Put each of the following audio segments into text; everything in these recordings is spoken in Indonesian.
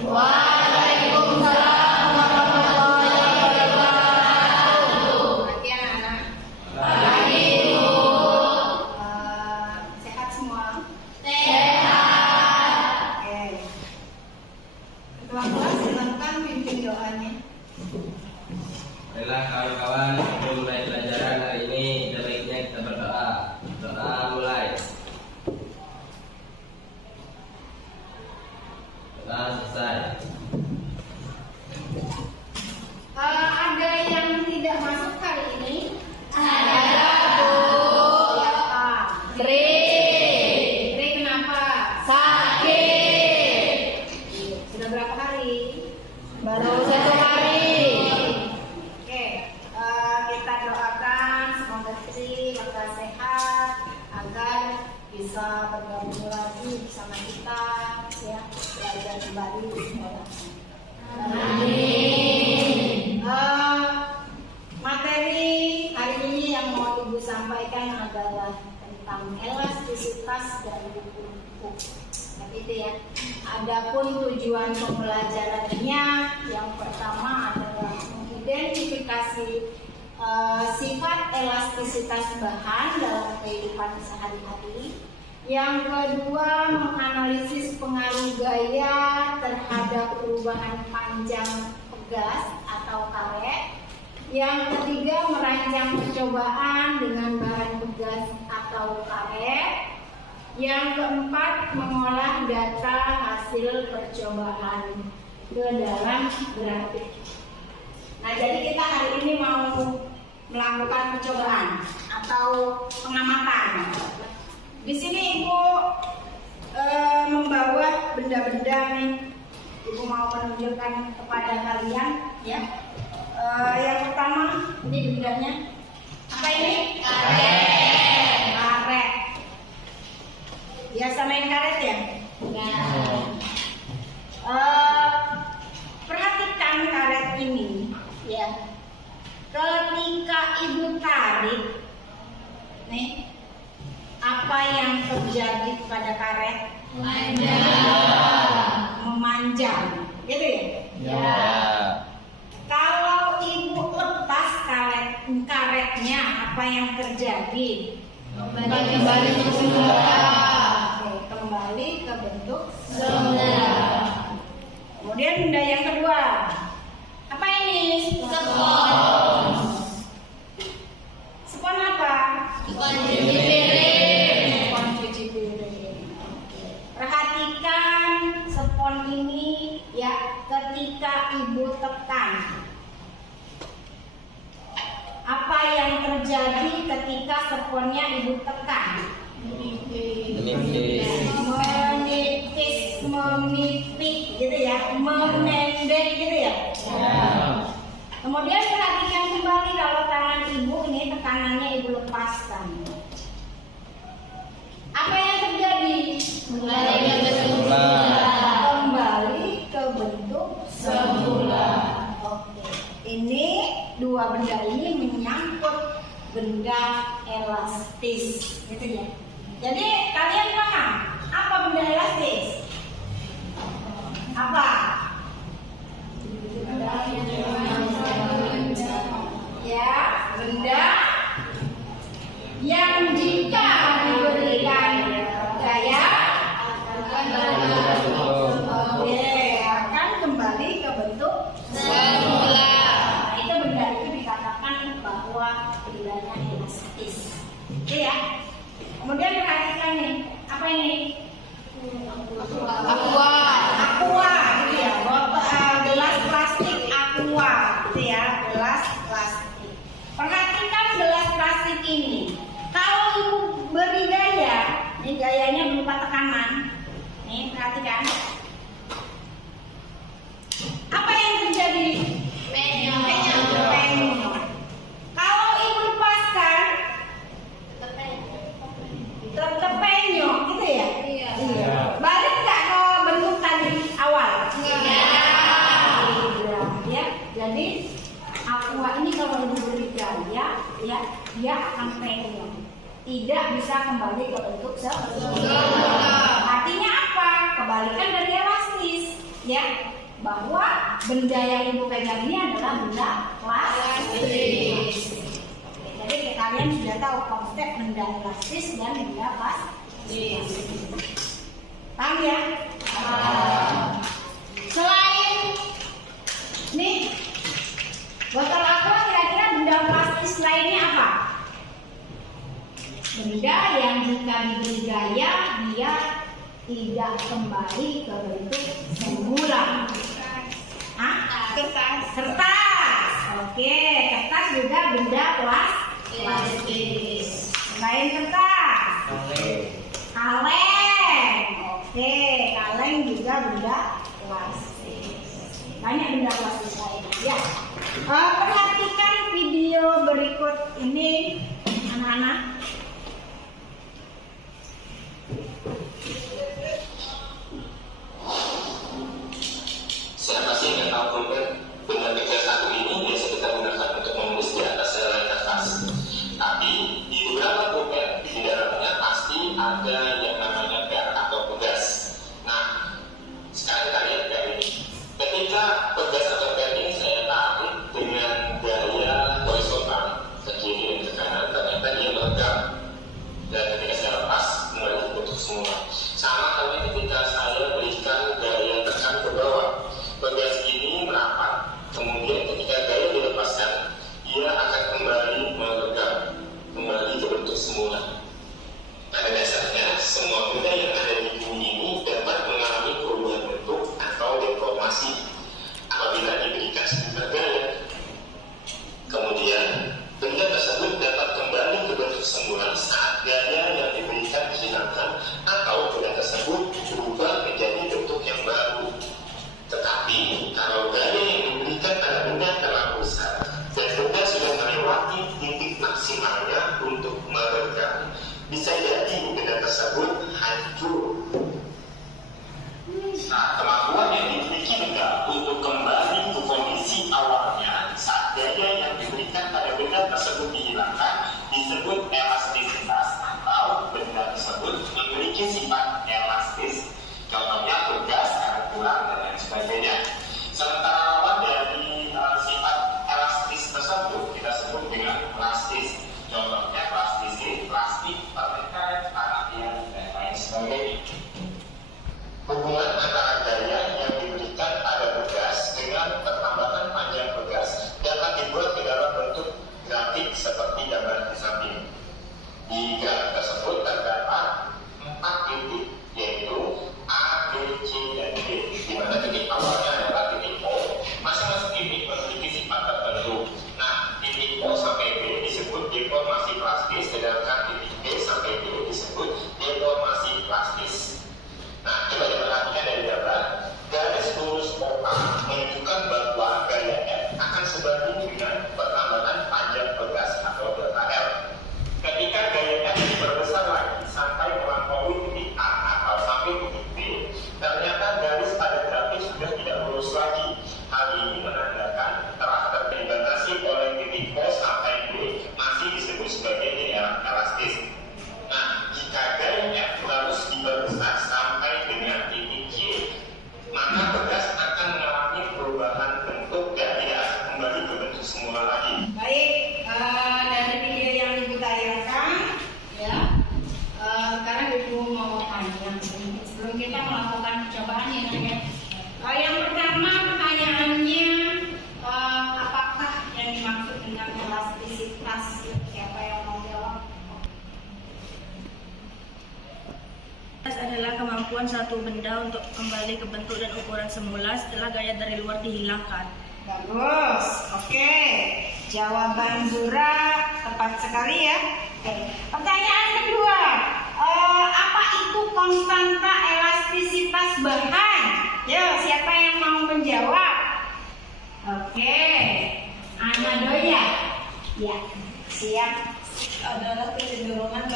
Waalaikumsalam warahmatullahi wabarakatuh. Perhatian anak. Baik, Bu. Sehat semua? Sehat. Oke. Ketua kelas silakan pimpin doanya. Baiklah kawan-kawan, sebelum mulai pelajaran hari ini, sebaiknya kita berdoa. Doa mulai. Doa selesai. Ada yang tidak masuk hari ini? Ada, Bu. Siapa? Tri. Tri kenapa? Sakit. Sudah berapa hari? Baru 1 hari. Oke, kita doakan semoga Tri bakal sehat agar bisa bergabung lagi bersama kita ya, belajar kembali di sekolah. Amin. Materi hari ini yang mau Ibu sampaikan adalah tentang elastisitas dari buku. Seperti itu ya. Adapun tujuan pembelajarannya yang pertama adalah mengidentifikasi sifat elastisitas bahan dalam kehidupan sehari-hari. Yang kedua, menganalisis pengaruh gaya terhadap perubahan panjang pegas atau karet. Yang ketiga, merancang percobaan dengan bahan pegas atau karet. Yang keempat, mengolah data hasil percobaan ke dalam grafik. Nah, jadi kita hari ini mau melakukan percobaan atau pengamatan. Di sini Ibu membawa benda-benda nih. Ibu mau menunjukkan kepada kalian ya. Yang pertama, ini bendanya. Apa ini? Karet. Karet. Biasa main karet ya? Ya. Perhatikan karet ini ya. Ketika Ibu tarik nih, apa yang terjadi pada karet? Memanjang, gitu ya? Ya. Kalau Ibu lepas karetnya, apa yang terjadi? Kembali ke semula. Oke, kembali ke bentuk Semula. Kemudian benda yang kedua, apa ini? Spons. Spons apa? Spons cuci piring. Spons cuci piring. Perhatikan spons ini ya, ketika Ibu tekan. Apa yang terjadi ketika sponsnya Ibu tekan? Menipis. Menipis, memipik gitu ya, memendek gitu ya. Kemudian perhatikan kembali kalau tangan Ibu ini tekanannya Ibu lepaskan. Apa yang terjadi? Kembali ke semula. Kembali ke bentuk semula. Oke. Ini dua benda ini menyangkut benda elastis, gitu ya. Jadi kalian paham apa benda elastis? Apa? Ya, benda yang jika diberikan gaya akan kembali ke bentuk Semula. Itu benda itu dikatakan bahwa bendanya elastis. Oke ya. Kemudian perhatikan nih, apa ini? Aqua. Aqua, gitu ya. Gelas plastik aqua, gitu ya. Gelas plastik. Perhatikan gelas plastik ini. Kalau Ibu beri gaya, ini gayanya berupa tekanan. Nih, perhatikan. Apa yang terjadi? Penyok. Kalau Ibu lepaskan, tetap penyok, gitu ya? Iya. Balik nggak ke bentuk tadi awal? Iya. Ya. Jadi aqua ini kalau Ibu beri gaya, ya dia akan penyok. Tidak bisa kembali ke bentuk semula. Artinya apa? Kebalikan dari elastis. bahwa benda yang ibu pegang ini adalah benda plastis. Oke, jadi kalian sudah tahu konsep benda plastis dan benda plastis. Paham ya? Selain nih botol aqua, kira-kira benda plastis lainnya apa? Benda yang jika diberi gaya dia tidak kembali ke bentuk semula. Kertas. Oke, kertas juga benda plastis. Selain kertas, kaleng. Oke, kaleng juga benda plastis. Banyak benda plastis lainnya ya. Perhatikan video berikut ini, anak-anak. Siapa sih yang tahu pulpen? Benda kecil satu ini biasa kita gunakan untuk menulis di atas helai kertas. Tapi di beberapa pulpen di dalamnya pasti ada yang namanya pen atau pegas. Nah, sekarang kita lihat pen ini. Ketika pegas atau pen ini saya tarik dengan gaya horizontal ke kiri dan ke kanan, ternyata dia melegang. Dan ketika saya lepas, mulai dibentuk semua. Sama halnya ketika saya berikan gaya tekan ke bawah. Pegas ini merapat, kemudian ketika gaya dilepaskan, ia akan kembali melegang, kembali ke bentuk semula. Pada dasarnya, semua benda yang ada di bumi ini dapat mengalami perubahan bentuk atau deformasi apabila diberikan sebuah gaya. Kemudian, benda tersebut dapat kembali ke bentuk semula saat gaya yang diberikan dihilangkan atau benda tersebut berubah menjadi bentuk yang baru. Tetapi kalau gaya yang diberikan pada benda terlalu besar dan benda sudah melewati titik maksimalnya untuk meregang, bisa jadi benda tersebut hancur. Nah, kemampuan yang dimiliki benda untuk kembali ke kondisi awalnya saat gaya yang diberikan pada benda tersebut dihilangkan disebut elastisitas atau benda tersebut memiliki sifat elastis. Contohnya pegas, karet tulang, dan lain sebagainya. Sementara lawan dari sifat elastis tersebut kita sebut dengan plastis. Contohnya plastisit, plastik, permen, tanah liat, dan lain sebagainya. Hubungan antara gaya yang diberikan pada pegas dengan pertambahan panjang pegas dapat dibuat ke dalam bentuk grafik seperti gambar di samping. Di grafik tersebut terdapat 4 titik, yaitu A, B, C, dan D, di mana titik awalnya adalah titik O. Masing-masing titik memiliki sifat tertentu. Nah, titik O sampai B disebut deformasi plastis, sedangkan titik B sampai D disebut deformasi plastis. Nah, coba diperhatikan dari gambar. Garis lurus OA menunjukkan bahwa gaya F akan sebanding dengan pertambahan panjang pegas atau delta L. Ketika gaya F diperbesar lagi sampai melampaui titik A atau sampai titik B, ternyata garis pada grafik sudah tidak lurus lagi. Hal ini menandakan telah terbatasi oleh titik O sampai B masih disebut sebagai linear elastis. Nah, jika gaya F harus diperbesar sampai dengan titik C, maka pegas akan mengalami perubahan bentuk dan tidak akan kembali ke bentuk semula lagi. Baik, dari video yang ibu tayangkan, ya. Sekarang ibu mau tanya sebelum kita melakukan percobaan ini, ya. Yang pertama pertanyaannya, apakah yang dimaksud dengan elastisitas? Siapa yang mau jawab? Adalah kemampuan satu benda untuk kembali ke bentuk dan ukuran semula setelah gaya dari luar dihilangkan. Bagus, oke. Jawaban Zura tepat sekali ya. Oke. Pertanyaan kedua, apa itu konstanta elastisitas bahan? Yo, siapa yang mau menjawab? Oke, Ana Doya. Ya, siap. Adalah kecenderungan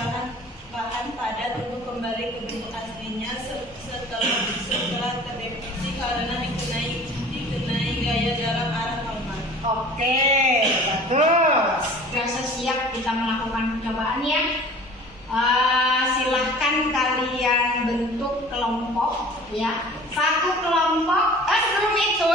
bahan padat untuk kembali ke bentuk aslinya setelah terdeteksi karena dikenai gaya dalam arah normal. Oke, bagus. Sudah siap kita melakukan percobaan ya. Silahkan kalian bentuk kelompok ya. Satu kelompok. Sebelum itu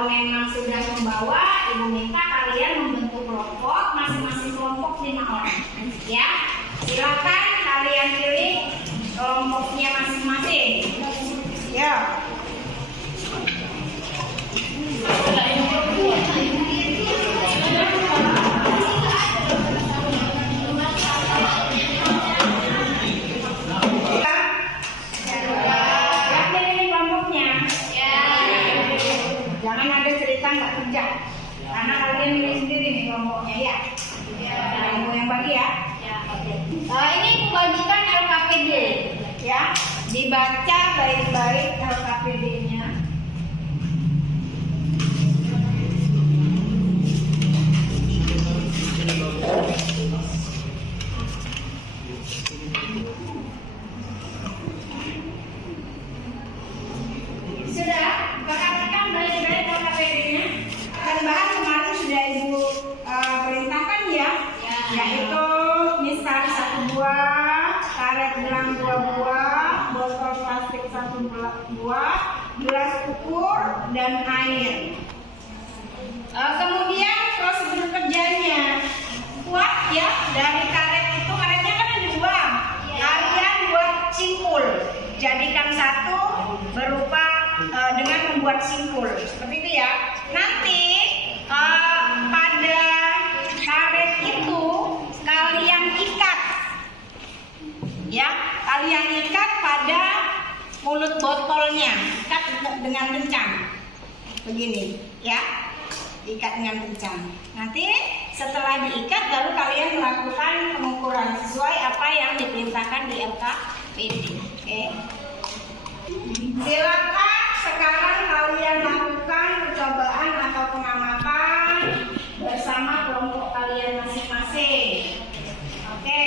Kalau memang sudah membawa, Ibu minta kalian membentuk kelompok, masing-masing kelompok 5 orang. Ya, silakan kalian pilih kelompoknya masing-masing. Ya. Jangan ada cerita nggak kerja, karena kalian milih sendiri nih kelompoknya ya. Ibu yang bagi ya. Ini Ibu bagikan LKPD ya, dibaca baik-baik LKPD-nya. Sudah, perhatikan baik-baik LKPD-nya. Dan bahan kemarin sudah Ibu perintahkan ya, yaitu misal 1 buah, karet gelang 2 buah, botol plastik 1 buah, gelas ukur dan air. Kemudian prosedur kerjanya, buat ya dari karet itu, karetnya kan ada 2. Kalian buat simpul, jadikan 1 berupa dengan membuat simpul seperti itu ya. Nanti pada karet itu kalian ikat ya, kalian ikat pada mulut botolnya, ikat dengan kencang begini ya, ikat dengan kencang. Nanti setelah diikat baru kalian melakukan pengukuran sesuai apa yang diperintahkan di LKPD. Oke. Silakan sekarang kalian lakukan percobaan atau pengamatan bersama kelompok kalian masing-masing. Oke.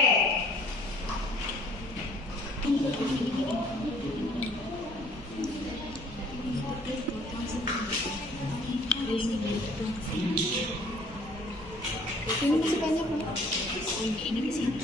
Ini masih banyak loh. Ini di sini.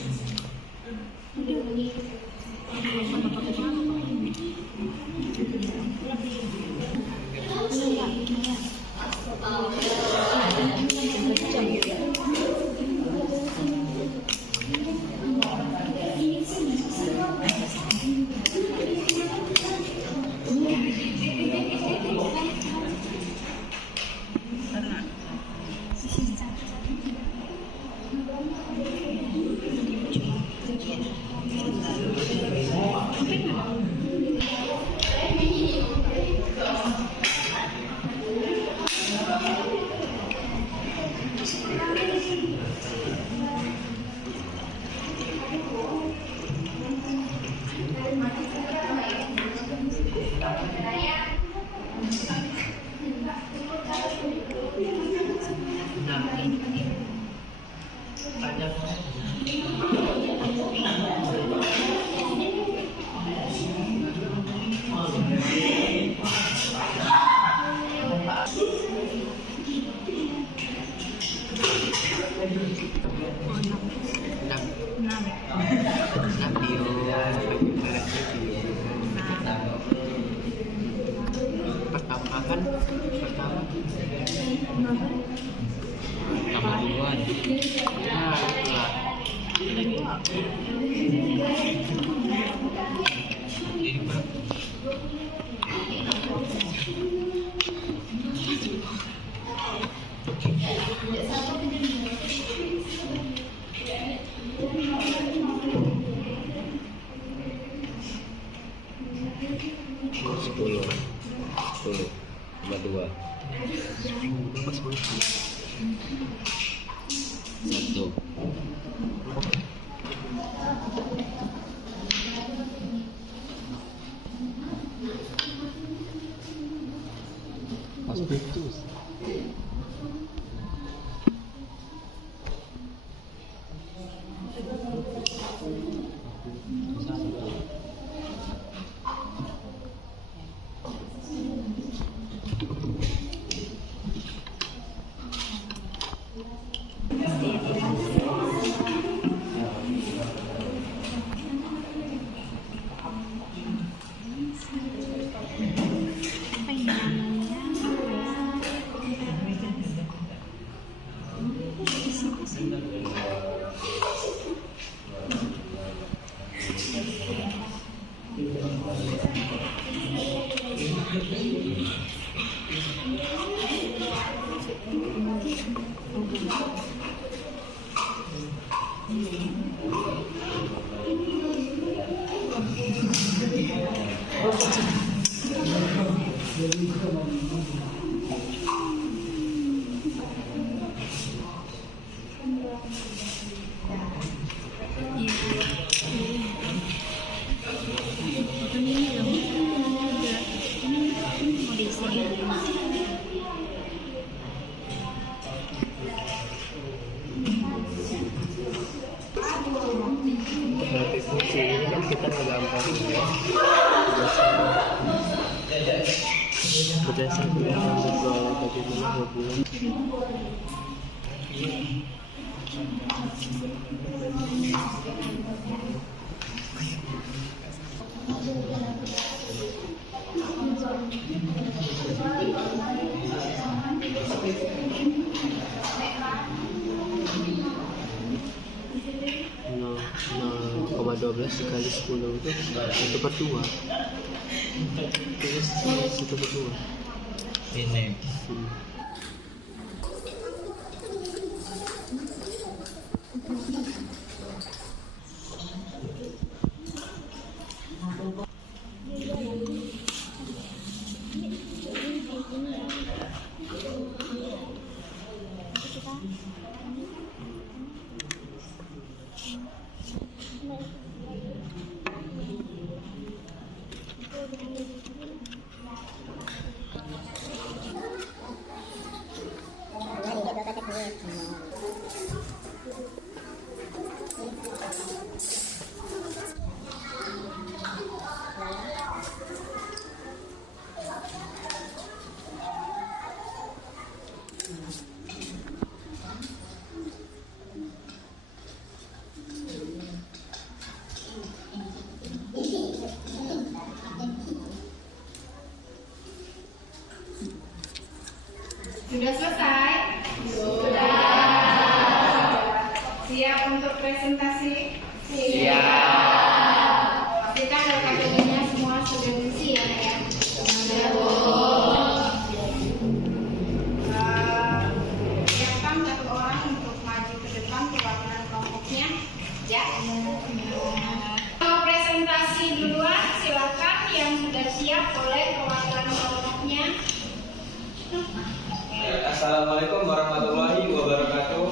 kita nggak gampang berdasarkan bahwa bagaimana hubungan Koma 12 dikali 10 itu 1/2 terus 1/2 ini. Sudah selesai? Sudah. Siap untuk presentasi? Siap. Pastikan rekan-rekannya semua sudah berisi ya, Nak, ya? Sudah, Bu. Siapkan satu orang untuk maju ke depan perwakilan kelompoknya. Ya. Mau presentasi duluan, silakan. Yang sudah siap oleh perwakilan kelompoknya. Assalamualaikum warahmatullahi wabarakatuh.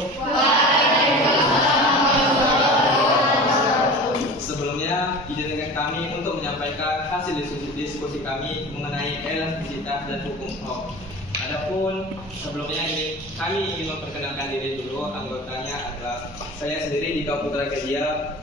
Sebelumnya, izinkan kami untuk menyampaikan hasil diskusi kami mengenai elastisitas dan hukum Hooke. Adapun sebelumnya ini kami ingin memperkenalkan diri dulu. Anggotanya adalah saya sendiri Dika Putra Kedia,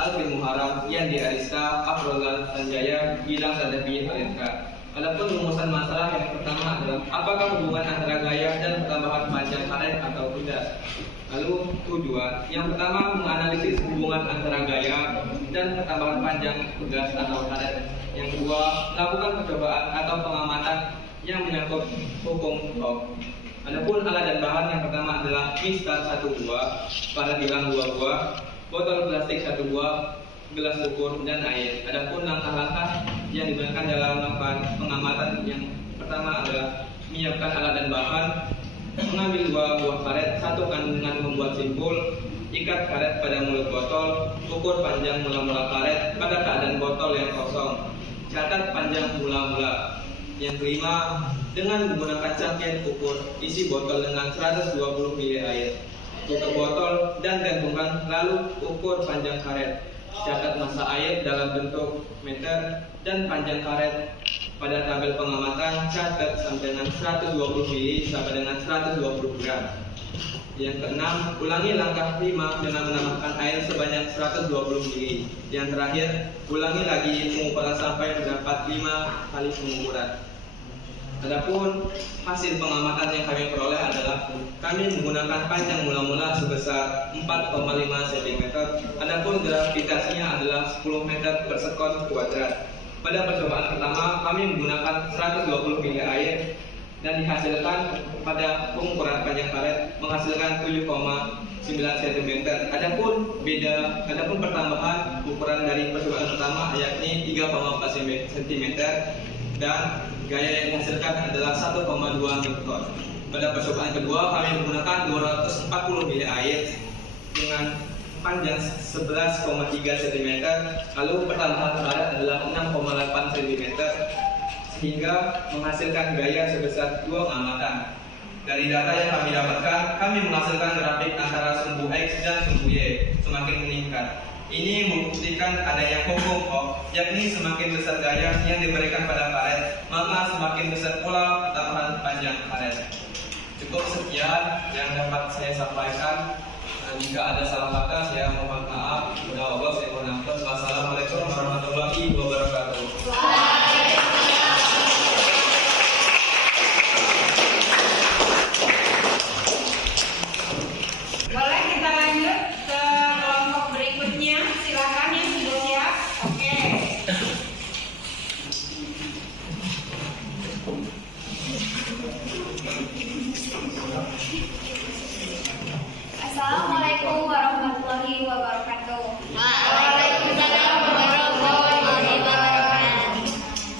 Alvin Muharam, Yandi Arista, Afrozal Sanjaya, Gilang Sadafi Halenka. Adapun rumusan masalah yang pertama adalah apakah hubungan antara gaya dan pertambahan panjang karet atau tidak. Lalu tujuan yang pertama menganalisis hubungan antara gaya dan pertambahan panjang tugas atau karet. Yang kedua melakukan percobaan atau pengamatan yang menyangkut hukum Hooke. Adapun alat dan bahan yang pertama adalah mistar 1 buah, paradilang 2 buah, botol plastik 1 buah, gelas ukur dan air. Adapun langkah-langkah yang digunakan dalam melakukan pengamatan yang pertama adalah menyiapkan alat dan bahan, mengambil 2 buah karet, 1 kandungan membuat simpul, ikat karet pada mulut botol, ukur panjang mula-mula karet pada keadaan botol yang kosong, catat panjang mula-mula. Yang kelima, dengan menggunakan cangkir ukur isi botol dengan 120 ml air, tutup botol dan gantungkan, lalu ukur panjang karet. Catat massa air dalam bentuk meter dan panjang karet. Pada tabel pengamatan catat sampai dengan 120 mili sampai dengan 120 gram. Yang keenam, ulangi langkah 5 dengan menambahkan air sebanyak 120 mili. Yang terakhir, ulangi lagi pengukuran sampai mendapat 5 kali pengukuran. Adapun hasil pengamatan yang kami peroleh adalah kami menggunakan panjang mula-mula sebesar 4,5 cm. Adapun gravitasinya adalah 10 meter per sekon kuadrat. Pada percobaan pertama kami menggunakan 120 ml air dan dihasilkan pada pengukuran panjang karet menghasilkan 7,9 cm. Adapun pertambahan ukuran dari percobaan pertama yakni 3,4 cm dan gaya yang dihasilkan adalah 1,2 mikron. Pada percobaan kedua kami menggunakan 240 ml air dengan panjang 11,3 cm, lalu pertambahan karet adalah 6,8 cm sehingga menghasilkan gaya sebesar 2 amatan. Dari data yang kami dapatkan, kami menghasilkan grafik antara sumbu X dan sumbu Y semakin meningkat. Ini membuktikan adanya hukum Hooke, yakni semakin besar gaya yang diberikan pada karet, maka semakin besar pula pertambahan panjang karet. Cukup sekian yang dapat saya sampaikan. Jika ada salah kata, saya mohon maaf. Kepada Allah saya mohon ampun. Wassalamualaikum warahmatullahi wabarakatuh. Boleh kita lanjut ke kelompok berikutnya. Silakan yang sudah siap. Oke. Assalamualaikum warahmatullahi wabarakatuh. Waalaikumsalam warahmatullahi wabarakatuh.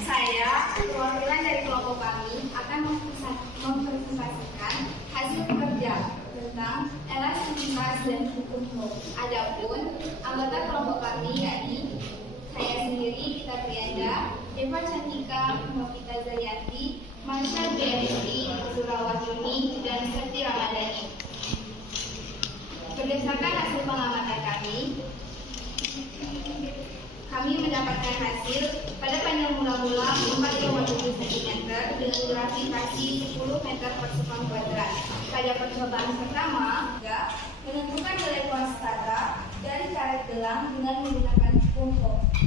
Saya, perwakilan dari kelompok kami, akan mempresentasikan hasil kerja tentang elastisitas dan hukum Hooke. Adapun anggota kelompok kami yakni saya sendiri, Gita Prianda, Eva Cantika, Novita Zayati, Marsha Geristi, Surawahyuni, dan Septi Ramadhani. Berdasarkan hasil pengamatan kami mendapatkan hasil pada panjang mula-mula 4,7 cm dengan gravitasi 10 meter per sekon kuadrat. Pada percobaan pertama, menentukan nilai konstanta dari karet gelang dengan menggunakan hukum Hooke.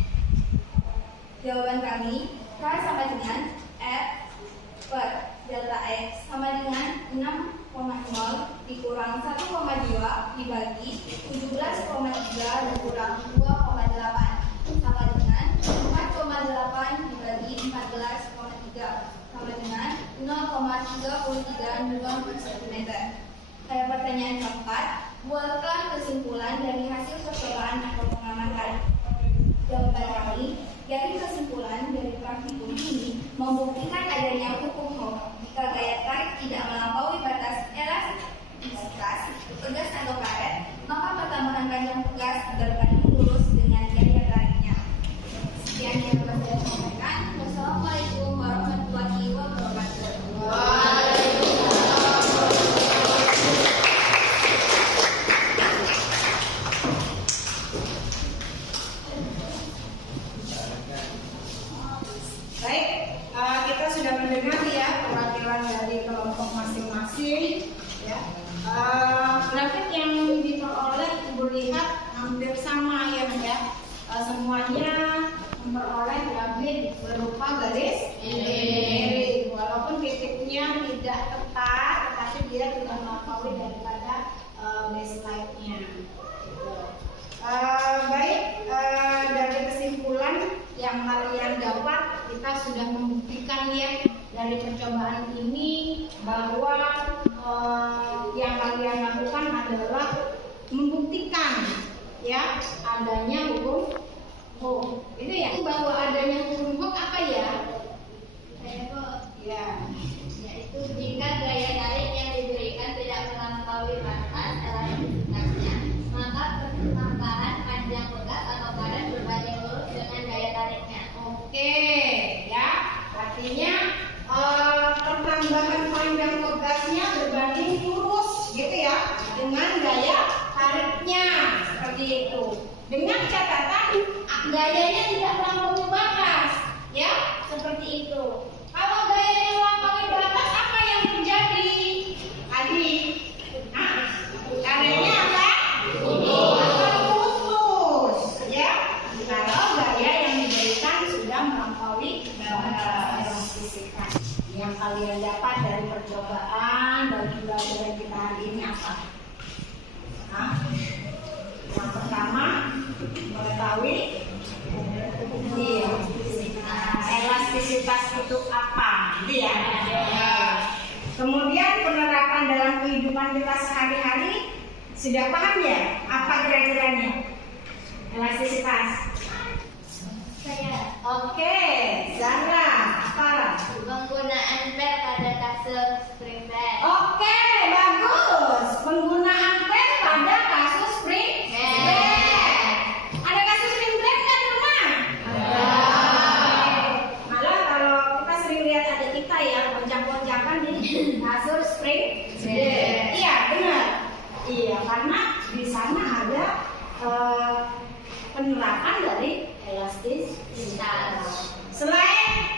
Jawaban kami, K sama dengan F per delta X sama dengan 6,0 dikurang 1,2 dibagi 17,3 dikurang 2,8 sama dengan 4,8 dibagi 14,3 sama dengan 0,33 newton per cm. Pada pertanyaan keempat, buatlah kesimpulan dari hasil percobaan atau pengamatan. Jawaban kami, dari kesimpulan dari praktikum ini membuktikan adanya hukum Hooke. Jika gaya tarik tidak melampaui batas elastisitas pegas atau karet, maka pertambahan panjang pegas berbanding lurus dengan gaya tariknya. Sekian yang dapat saya sampaikan. Wassalamualaikum warahmatullahi wabarakatuh. Baik, kita sudah mendengar ya perwakilan dari kelompok masing-masing. Ya, grafik yang diperoleh terlihat hampir sama ya, semuanya memperoleh grafik berupa garis miring. Walaupun titiknya tidak tepat, tetapi dia tidak melampaui daripada baseline-nya. Baik, dari kesimpulan yang kalian dapat, kita sudah membuktikan ya dari percobaan ini bahwa yang kalian lakukan adalah membuktikan ya adanya hukum Hooke. Itu ya, bahwa adanya hukum Hooke apa ya? Ya, Yaitu jika gaya tarik yang diberikan tidak melampaui batas elastisitasnya, maka pertambahan panjang pegas atau karet berbanding lurus dengan gaya tariknya. oke ya, artinya pertambahan panjang pegasnya berbanding lurus gitu ya dengan gaya tariknya, seperti itu. Dengan catatan gayanya tidak melampaui batas ya, seperti itu. Kalau gayanya melampaui batas, apa yang terjadi? Adik, karetnya apa? Akan putus ya. Kalau gaya yang diberikan sudah melampaui batas elastisitas. Yang kalian dapat dari percobaan dan pembelajaran kita hari ini apa? Yang pertama, mengetahui elastisitas itu apa, gitu ya. Kemudian penerapan dalam kehidupan kita sehari-hari sudah paham ya? Apa kira-kiranya elastisitas? Saya Oke, Zara, apa? penggunaan per pada kasus spring bed. Oke, bagus. Penggunaan pen pada kasus spring bed. Ada kasus spring bed nggak di rumah? Malah kalau kita sering lihat ada kita ya lonjak-lonjakan di kasur spring bed. Iya, benar. Iya, karena di sana ada penerapan dari elastisitas. Selain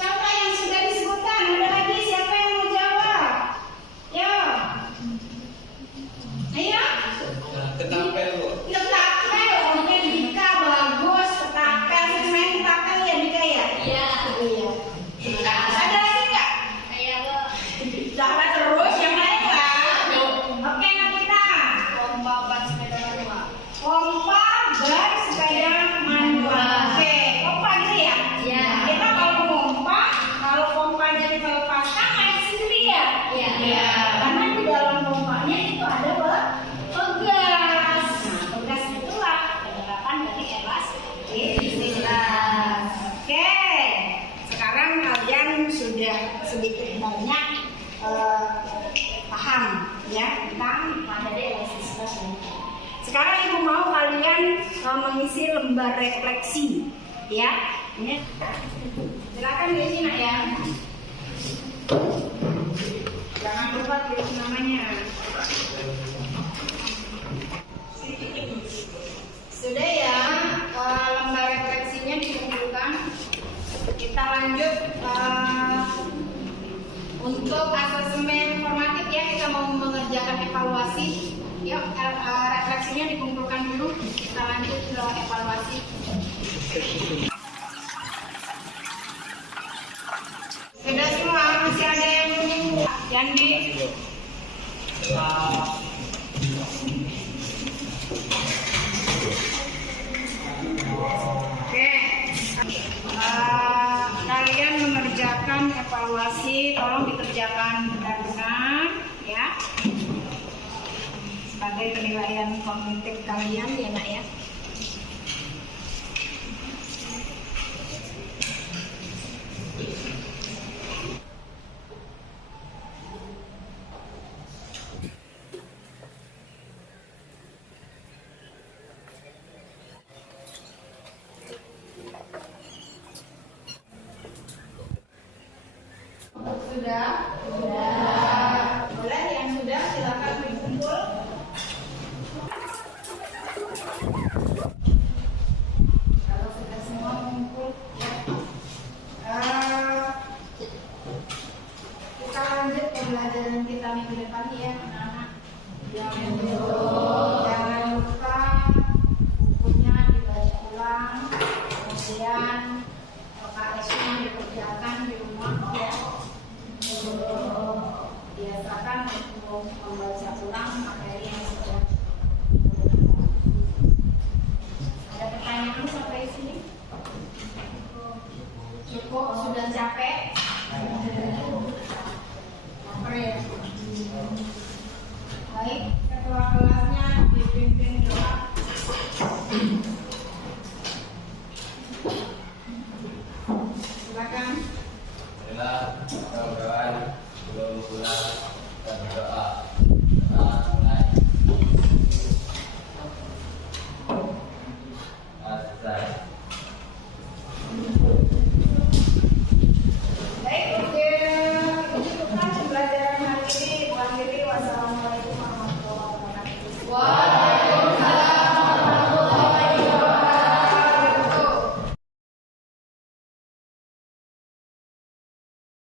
contoh yang sudah disebutkan, ada lagi siapa yang mau jawab? Bismillah. Oke, sekarang kalian sudah sedikit banyak paham ya tentang materi LS11 ini. Sekarang ibu mau kalian mengisi lembar refleksi ya. Ini silakan diisi nak ya. Jangan lupa tulis namanya. Sudah ya, lembar refleksinya dikumpulkan. Kita lanjut untuk asesmen formatif ya, kita mau mengerjakan evaluasi. Yuk, refleksinya dikumpulkan dulu. Kita lanjut ke evaluasi. Sudah semua, masih ada yang menunggu. Yandi. Oke, kalian mengerjakan evaluasi, tolong dikerjakan benar-benar ya, sebagai penilaian kognitif kalian ya nak ya. Sudah? Boleh yang sudah silakan berkumpul. Kalau sudah semua kumpul, ya. Kita lanjut pembelajaran kita minggu depan ya, anak-anak. Jangan lupa bukunya dibaca ulang, kemudian KS-nya dikerjakan di rumah ya. Biasakan untuk membaca ulang materi yang sudah. Ada pertanyaan sampai sini? Cukup, sudah capek? Capek. Baik, ketua kelasnya dipimpin doa. Silakan. Inilah kawan-kawan sebelum pulang dan berdoa.